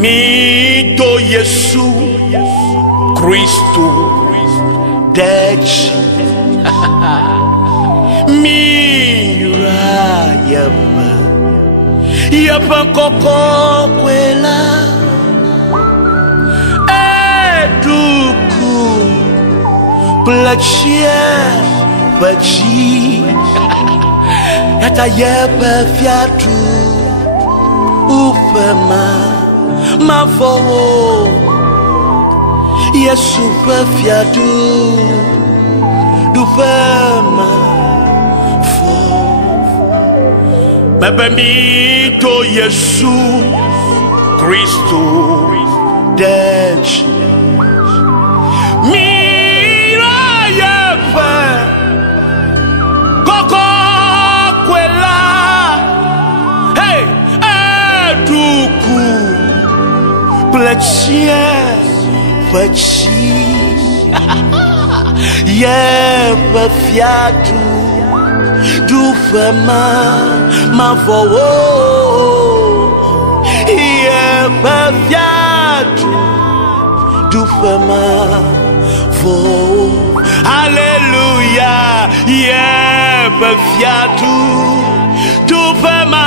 Mi to Yesu Kristo Dechi Mira Yapa koko kwela Eduku Plachia Bachi Yata yapa fiatu Upema Mawuto Yesu perfiadu du fema fo Mawuto Yesu Kristo Dechi Mira Yepa Koko kwela Hey Eduku Plachia Bachi Yepa fiatu du fema Mawuto Yepa fiatu du fema fo Hallelujah Yepa fiatu du fema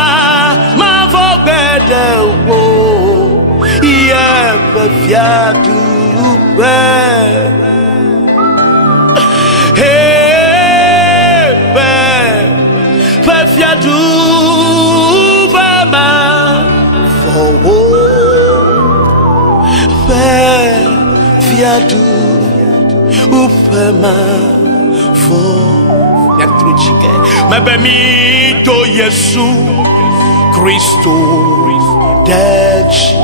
Mawuto Yepa fiatu fiatu bama for fiatu upema for yakruchike Mawuto Yesu Kristo Dechi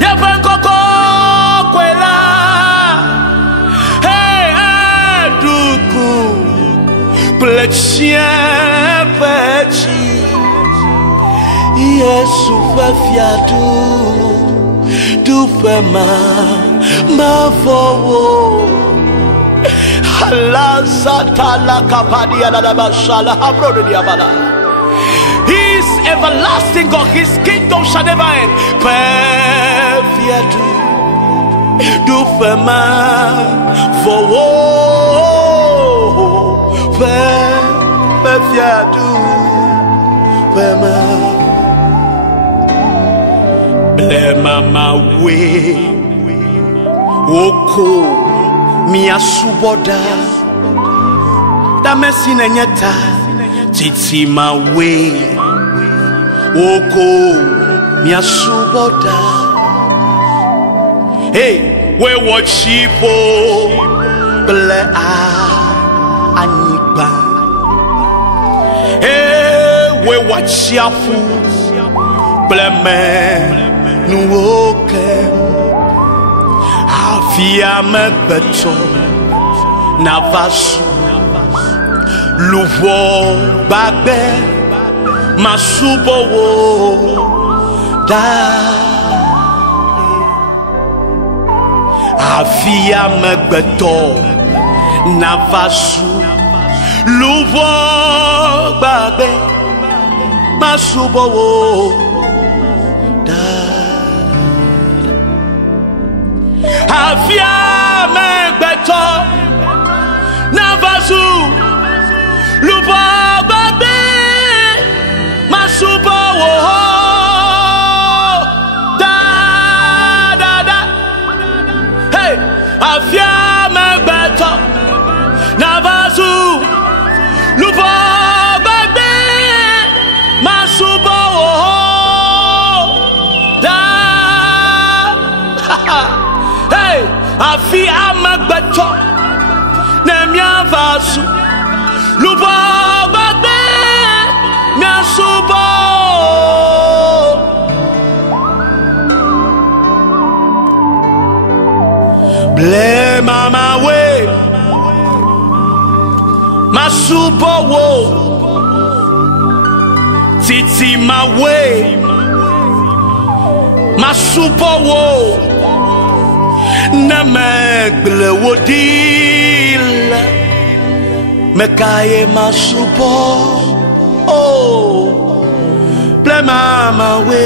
Yapa koko kwela Hey Eduku Plachia Bachi Yesu perfiadu du fema Mawuto Allah satala kapadi ala bashala abrodo diabala His everlasting God, His kingdom shall never end. Perfiadu du fema for perfiadu fema blema mawe oko mia suboda da mesina nyata titi mawe oko mia suboda hey we watch ipo ble anyiba hey we watch afu ble me nuoke afia mebeto na vasu luvo bagbe masubo wo da afia mebeto na vasu luvo bagbe masubo wo da afia mebeto na vasu luvo bagbe masubo wo da da da hey afia mebeto na vasu luvo bagbe masubo wo da hey afia mebeto na mia vasu lubo bagbe na subo Le mama we Masubo wo Titi ma we Masubo wo Namegle wodil Mekaye masubo Oh Ble mama we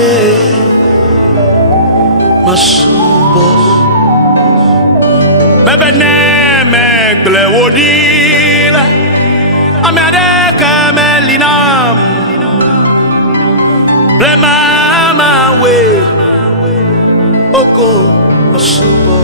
Masubo Bebe Namegle wodil America melinam Ble mama we Oko masubo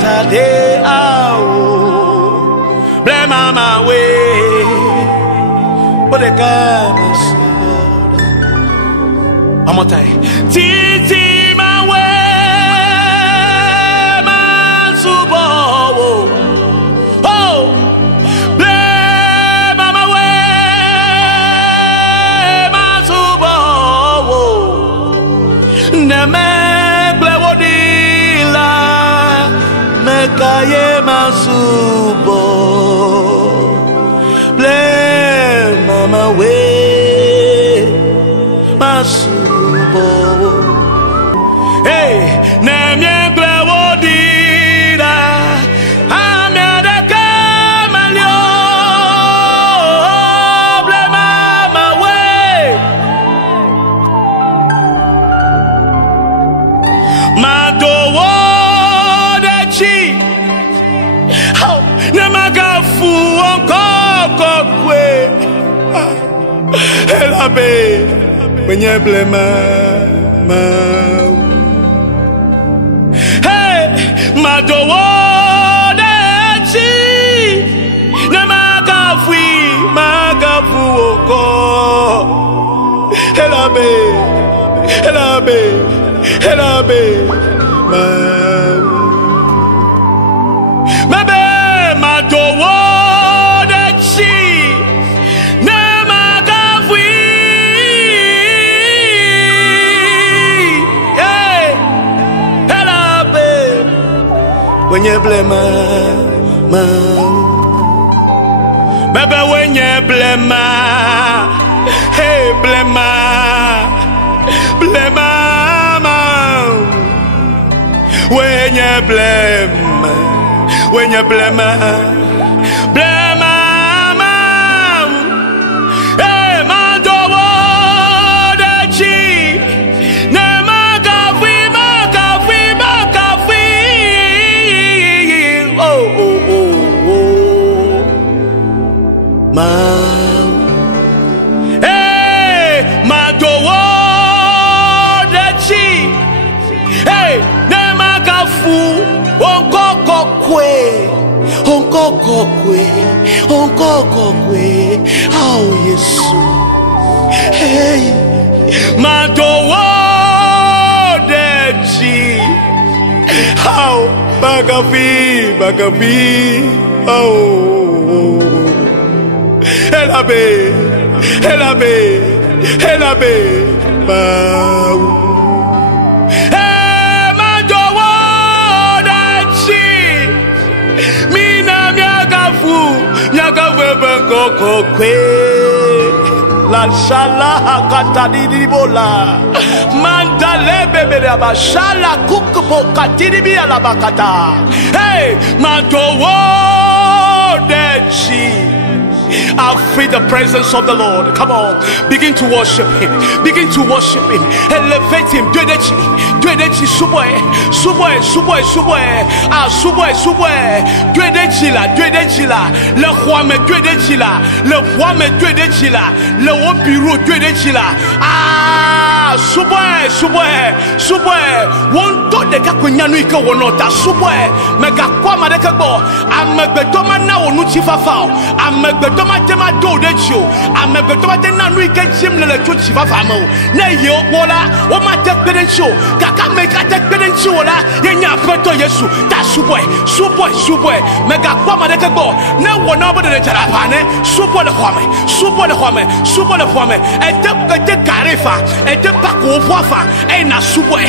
Tade ao ble mama we ode kamas amotai titi ma we masubo oh ble mama we masubo neme Kaye masubo ble mama we masubo hey na mie ble wodira amia de kamalio ble mama we madowo Namagafu onkokwe Elabe Wenye blema Hey Madowo dechi Namagafu oko Elabe Madowo dechi Namagafu Hey Elabe Wenye blema Bebe wenye blema Hey blema Wenye blema Wenye blema Hey madowo dechi Namagafu Oh Ma Hey madowo dechi Hey Namagafu Onkokokwe Oh Yesu Hey Madowo dechi How Bagafi Oh Elabe Kokwe la shala katadi bola mandale bebe ba shala kukubo katidi bi alabakata hey madowo dechi I feel the presence of the Lord. Come on, begin to worship him. Begin to worship him. Elevate him. Dwedechi suboe. Ah suboe. Dwedechi la. Le roi me dwedechi la. Le roi me dwedechi la. Le haut bureau dwedechi la. Ah suboe. Wonto de kakunyanu ike wonota suboe. Mega kwa madeke bo. Amegbetoma na wonu chifafa. Amegbetoma tema do de chio. Amegbetoma te na nu ike chimle le chu chifafa mo. Na ye obola, o ma te credential. Kaka meka te credential la. Ye nya peto Yesu. Ta suboe. Mega kwa madeke bo. Na wona bo de jarapane. Suboe le kwame. Ete garefa. Ete pako ofafa. E na suboe.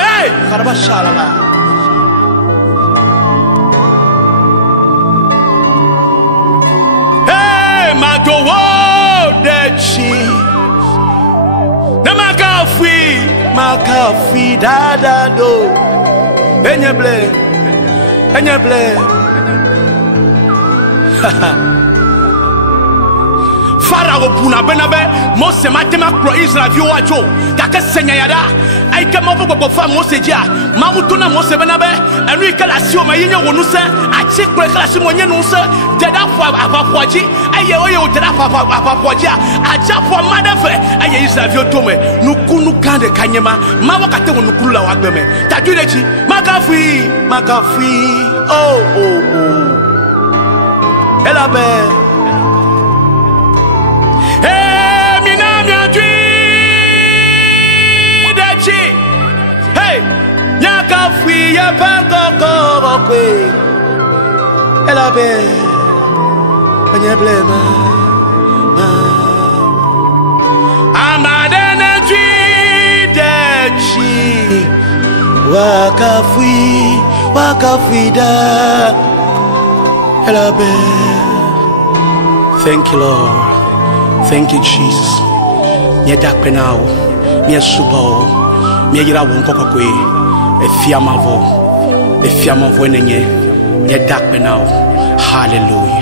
Hey. Karabashala. Hey, Mawuto Tetey. Na makafi dada do. Enyeble. Farao puna benabe Mose matema pro Israel viwajo kaka senyayada aike mabo fa Mose dia Mawuto na Mose benabe enu ikala si o mayenye wonu se achi kro ikala si monye nu se deda fo apapoji aye oye o deda apapoji aja fo madafe aye Israel viotome nukunu kande kanyema mawo kate wonukulu la wagbeme tadulechi makafi oh elabe. Hey, nyaka fui ya pankoko kwe. Elabe, enyeblema. Amadene Tetey. Wakafui da. Elabe. Thank you, Lord. Thank you, Jesus. Nyedak now. Nye subo. Nye yira wonkoko kwe. Efiamavo enenye. Nyedak now. Hallelujah.